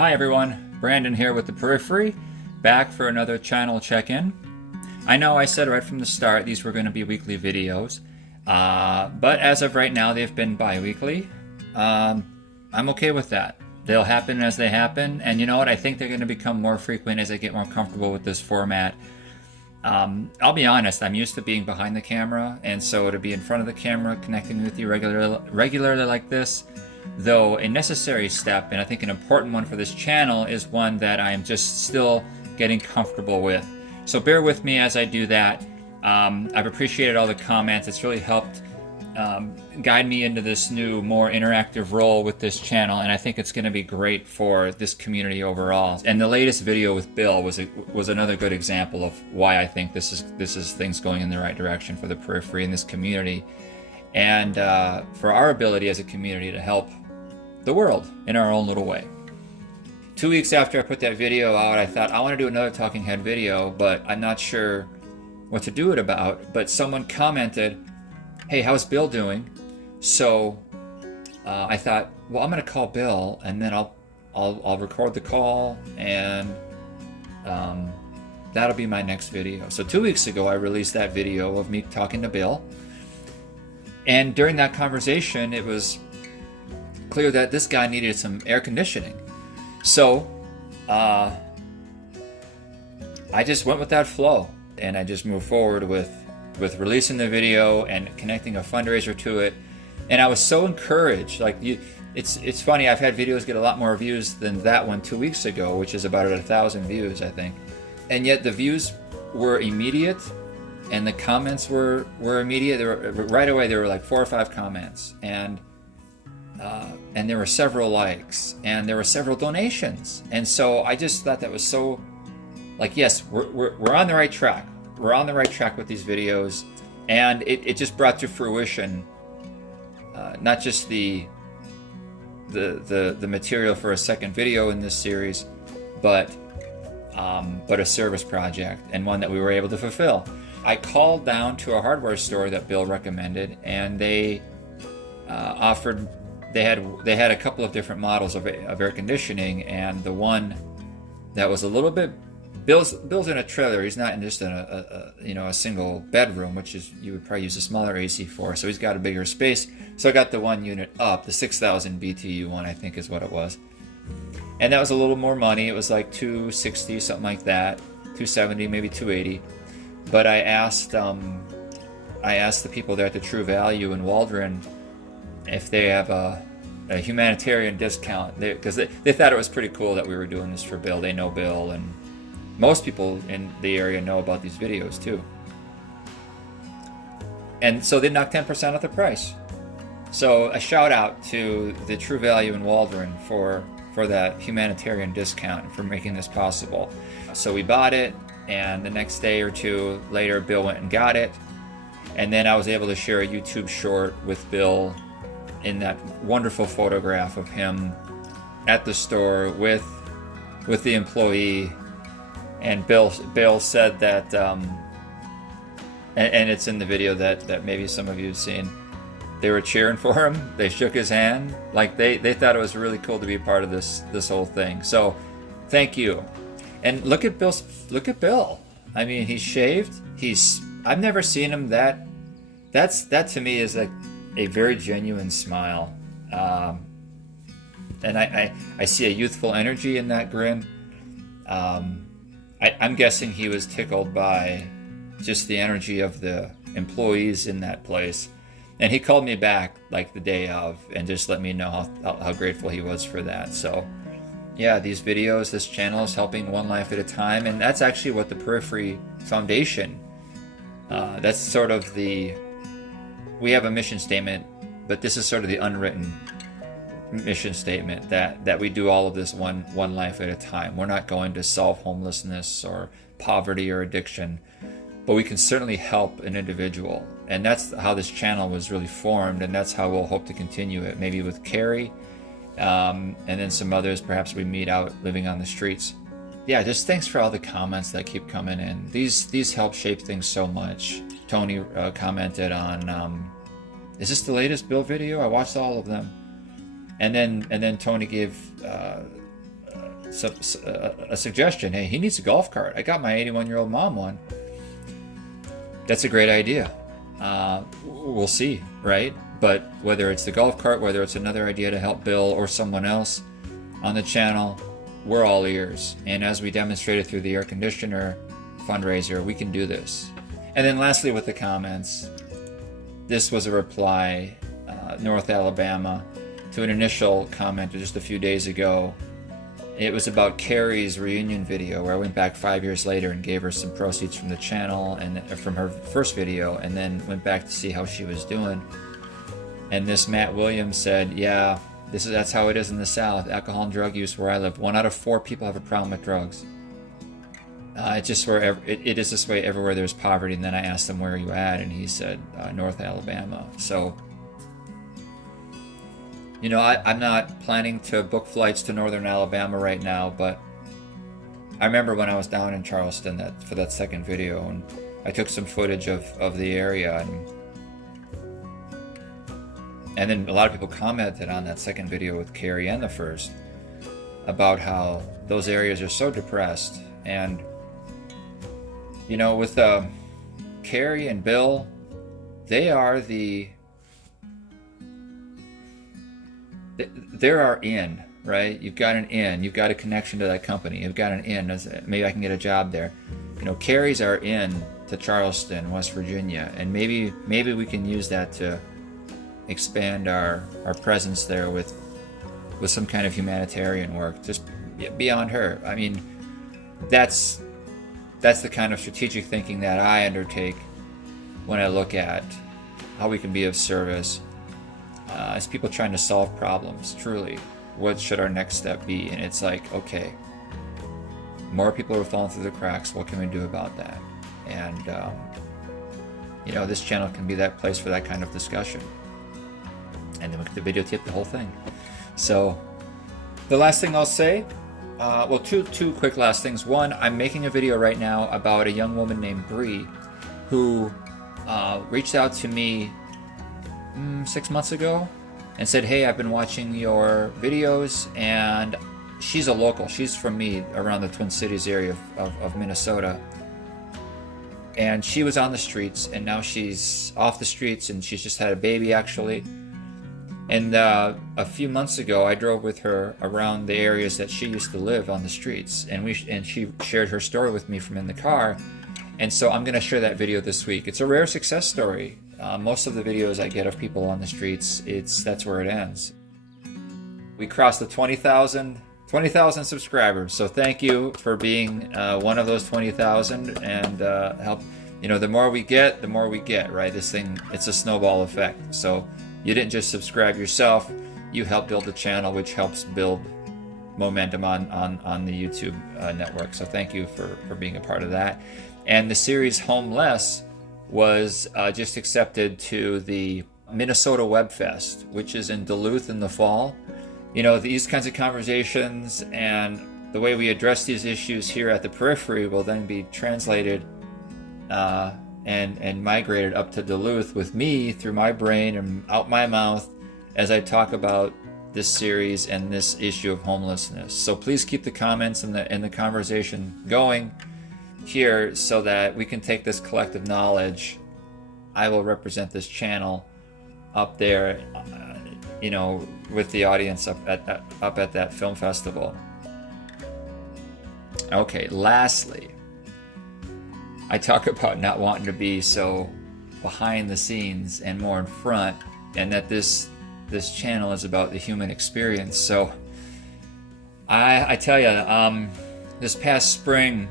Hi everyone, Brandon here with The Periphery, back for another channel check-in. I know I said right from the start these were going to be weekly videos, but as of right now they've been bi-weekly. I'm okay with that. They'll happen as they happen, and you know what, I think they're going to become more frequent as I get more comfortable with this format. I'll be honest, I'm used to being behind the camera, and so to be in front of the camera connecting with you regularly like this, though a necessary step, and I think an important one for this channel, is one that I am just still getting comfortable with. So bear with me as I do that. I've appreciated all the comments. It's really helped guide me into this new, more interactive role with this channel, and I think it's going to be great for this community overall. And the latest video with Bill was another good example of why I think this is things going in the right direction for the Periphery and this community, and for our ability as a community to help the world in our own little way. 2 weeks after I put that video out, I thought I want to do another talking head video, but I'm not sure what to do it about. But someone commented, "Hey, how's Bill doing?" So I thought, well, I'm going to call Bill, and then I'll record the call, and that'll be my next video. So 2 weeks ago, I released that video of me talking to Bill, and during that conversation, it was clear that this guy needed some air conditioning. So I just went with that flow, and I just moved forward with releasing the video and connecting a fundraiser to it. And I was so encouraged. Like, it's funny, I've had videos get a lot more views than that one 2 weeks ago, which is about 1,000 views, I think. And yet the views were immediate, and the comments were immediate. Right away there were like 4 or 5 comments, and there were several likes, and there were several donations. And so I just thought that was so, like, yes, we're on the right track. We're on the right track with these videos, and it just brought to fruition not just the material for a second video in this series, but a service project, and one that we were able to fulfill. I called down to a hardware store that Bill recommended, and they offered. They had a couple of different models of air conditioning, and the one that was a little bit. Bill's in a trailer. He's not in just a single bedroom, which is you would probably use a smaller AC for. So he's got a bigger space. So I got the one unit up, the 6,000 BTU one, I think is what it was, and that was a little more money. It was like $260, something like that, $270, maybe $280. But I asked the people there at the True Value in Waldron if they have a humanitarian discount, because they thought it was pretty cool that we were doing this for Bill. They know Bill, and most people in the area know about these videos too. And so they knocked 10% off the price. So a shout out to the True Value in Waldron for that humanitarian discount and for making this possible. So we bought it, and the next day or two later, Bill went and got it. And then I was able to share a YouTube short with Bill in that wonderful photograph of him at the store with the employee. And Bill said that, and it's in the video that maybe some of you have seen, they were cheering for him. They shook his hand. Like they thought it was really cool to be a part of this whole thing. So thank you. And look at Bill. I mean, he's shaved. I've never seen him that to me is like a very genuine smile. And I see a youthful energy in that grin. I'm guessing he was tickled by just the energy of the employees in that place. And he called me back like the day of and just let me know how grateful he was for that. So yeah, these videos, this channel is helping one life at a time. And that's actually what the Periphery Foundation, that's sort of we have a mission statement, but this is sort of the unwritten mission statement that we do all of this one life at a time. We're not going to solve homelessness or poverty or addiction, but we can certainly help an individual. And that's how this channel was really formed, and that's how we'll hope to continue it, maybe with Carrie, and then some others perhaps we meet out living on the streets. Yeah, just thanks for all the comments that keep coming in. These help shape things so much. Tony commented on, is this the latest Bill video? I watched all of them. And then Tony gave a suggestion. Hey, he needs a golf cart. I got my 81-year-old mom one. That's a great idea. We'll see, right? But whether it's the golf cart, whether it's another idea to help Bill or someone else on the channel, we're all ears. And as we demonstrated through the air conditioner fundraiser, we can do this. And then lastly, with the comments, this was a reply, North Alabama, to an initial comment just a few days ago. It was about Carrie's reunion video, where I went back 5 years later and gave her some proceeds from the channel and from her first video, and then went back to see how she was doing. And this Matt Williams said, yeah, that's how it is in the South. Alcohol and drug use where I live. 1 out of 4 people have a problem with drugs. It's just it is this way everywhere there's poverty. And then I asked him, where are you at? And he said, North Alabama. So, you know, I'm not planning to book flights to Northern Alabama right now, but I remember when I was down in Charleston for that second video, and I took some footage of the area, and then a lot of people commented on that second video with Carrie and the first about how those areas are so depressed. And, you know, with Carrie and Bill, they're our in, right? You've got an in, you've got a connection to that company, you've got an in, maybe I can get a job there. You know, Carrie's our in to Charleston, West Virginia, and maybe we can use that to expand our presence there with some kind of humanitarian work, just beyond her. I mean, that's the kind of strategic thinking that I undertake when I look at how we can be of service as people trying to solve problems. Truly, what should our next step be? And it's like, okay, more people are falling through the cracks. What can we do about that? And you know, this channel can be that place for that kind of discussion. And then we can videotape the whole thing. So the last thing I'll say, well, two quick last things. One, I'm making a video right now about a young woman named Bree who reached out to me 6 months ago and said, hey, I've been watching your videos, and she's a local. She's from me, around the Twin Cities area of Minnesota. And she was on the streets, and now she's off the streets, and she's just had a baby, actually. And a few months ago, I drove with her around the areas that she used to live on the streets, and she shared her story with me from in the car. And so I'm going to share that video this week. It's a rare success story. Most of the videos I get of people on the streets, that's where it ends. We crossed the 20,000 subscribers. So thank you for being one of those 20,000, and help. You know, the more we get, right? This thing, it's a snowball effect. So you didn't just subscribe yourself, you helped build the channel, which helps build momentum on the YouTube network. So thank you for being a part of that. And the series Homeless was just accepted to the Minnesota Web Fest, which is in Duluth in the fall. You know, these kinds of conversations and the way we address these issues here at the Periphery will then be translated and migrated up to Duluth with me through my brain and out my mouth as I talk about this series and this issue of homelessness. So please keep the comments and the conversation going here so that we can take this collective knowledge. I will represent this channel up there, you know, with the audience up at that film festival. Okay, lastly, I talk about not wanting to be so behind the scenes and more in front, and that this channel is about the human experience. So I tell you, this past spring,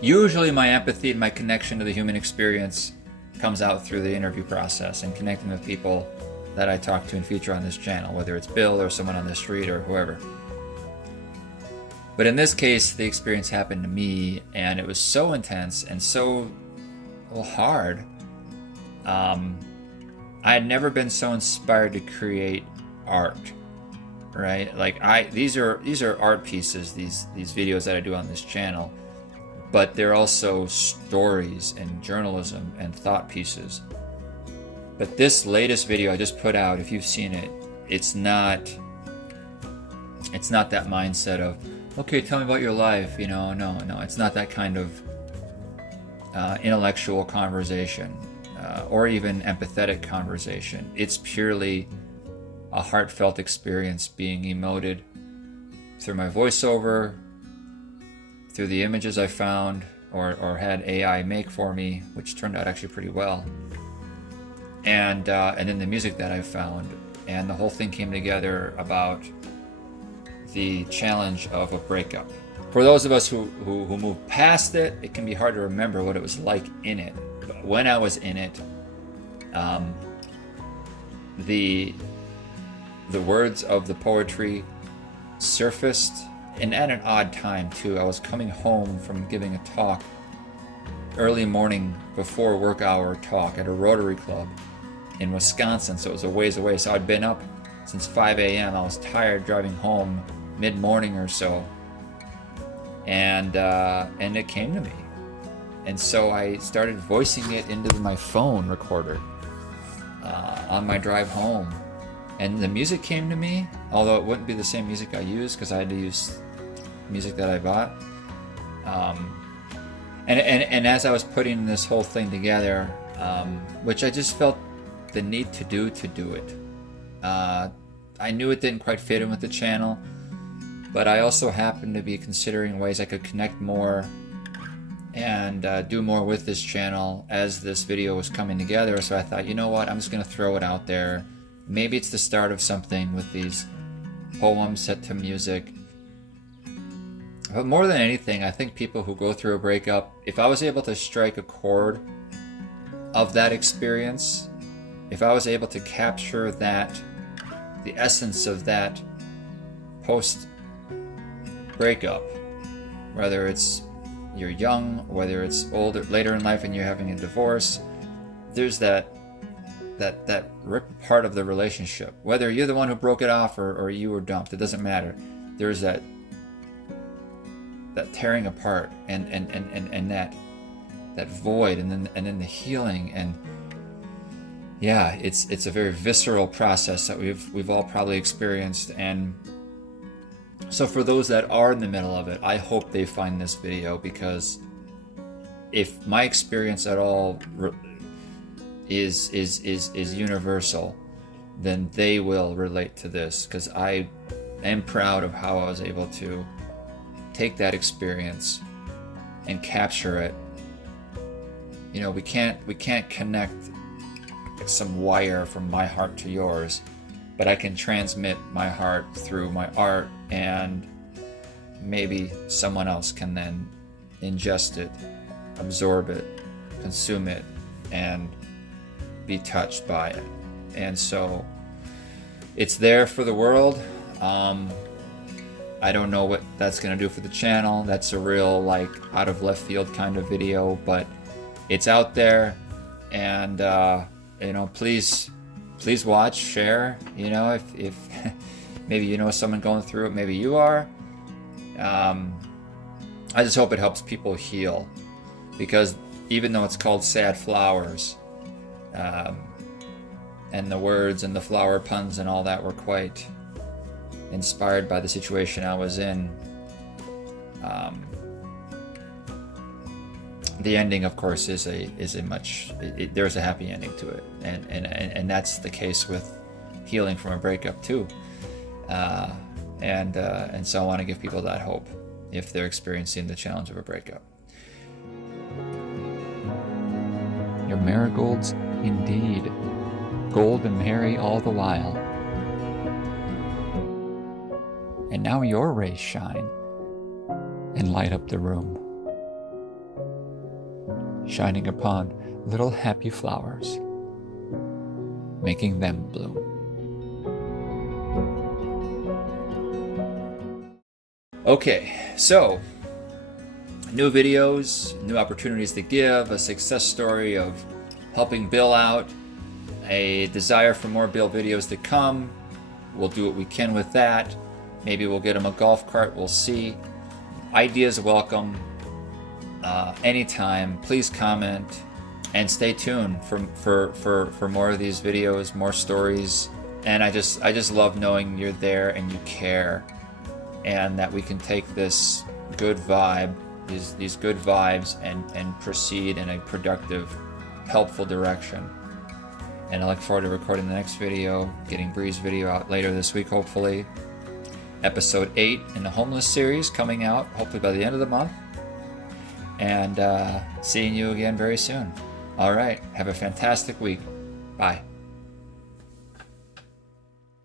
usually my empathy and my connection to the human experience comes out through the interview process and connecting with people that I talk to and feature on this channel, whether it's Bill or someone on the street or whoever. But in this case, the experience happened to me, and it was so intense and so hard. I had never been so inspired to create art, right? Like these are art pieces, these videos that I do on this channel, but they're also stories and journalism and thought pieces. But this latest video I just put out, if you've seen it, it's not It's not that mindset of, okay, tell me about your life. No, it's not that kind of intellectual conversation or even empathetic conversation. It's purely a heartfelt experience being emoted through my voiceover, through the images I found or had AI make for me, which turned out actually pretty well, and then the music that I found, and the whole thing came together about the challenge of a breakup. For those of us who move past it, it can be hard to remember what it was like in it. But when I was in it, the words of the poetry surfaced, and at an odd time too. I was coming home from giving a talk, early morning before work hour talk at a Rotary Club in Wisconsin, so it was a ways away. So I'd been up since 5 a.m. I was tired driving home mid-morning or so, and it came to me, and so I started voicing it into my phone recorder on my drive home, and the music came to me, although it wouldn't be the same music I used because I had to use music that I bought. And as I was putting this whole thing together, which I just felt the need to do it. I knew it didn't quite fit in with the channel, but I also happened to be considering ways I could connect more and do more with this channel as this video was coming together. So I thought, you know what, I'm just going to throw it out there. Maybe it's the start of something with these poems set to music. But more than anything, I think people who go through a breakup, if I was able to strike a chord of that experience, if I was able to capture that, the essence of that post-breakup, whether it's you're young, whether it's older, later in life and you're having a divorce, there's that ripped part of the relationship. Whether you're the one who broke it off or you were dumped, it doesn't matter. There's that tearing apart and that void, and then the healing, and yeah, it's a very visceral process that we've all probably experienced. And so for those that are in the middle of it, I hope they find this video, because if my experience at all is universal, then they will relate to this, because I am proud of how I was able to take that experience and capture it. You know, we can't connect some wire from my heart to yours, but I can transmit my heart through my art, and maybe someone else can then ingest it, absorb it, consume it, and be touched by it. And so it's there for the world. I don't know what that's going to do for the channel. That's a real, like, out of left field kind of video, but it's out there. And you know, please watch, share. You know, if maybe you know someone going through it, maybe you are. I just hope it helps people heal, because even though it's called Sad Flowers, and the words and the flower puns and all that were quite inspired by the situation I was in, the ending, of course, is a much, there's a happy ending to it, and that's the case with healing from a breakup too, and so I want to give people that hope if they're experiencing the challenge of a breakup. Your marigolds indeed, gold and merry all the while. And now your rays shine and light up the room, shining upon little happy flowers, making them bloom. Okay, so new videos, new opportunities to give, a success story of helping Bill out, a desire for more Bill videos to come. We'll do what we can with that. Maybe we'll get him a golf cart, we'll see. Ideas welcome. Anytime. Please comment and stay tuned for more of these videos, more stories. And I just love knowing you're there and you care. and that we can take this good vibe, these good vibes, and proceed in a productive, helpful direction. And I look forward to recording the next video, getting Bree's video out later this week, hopefully. Episode 8 in the Homeless series coming out, hopefully by the end of the month. And seeing you again very soon. All right, have a fantastic week. Bye.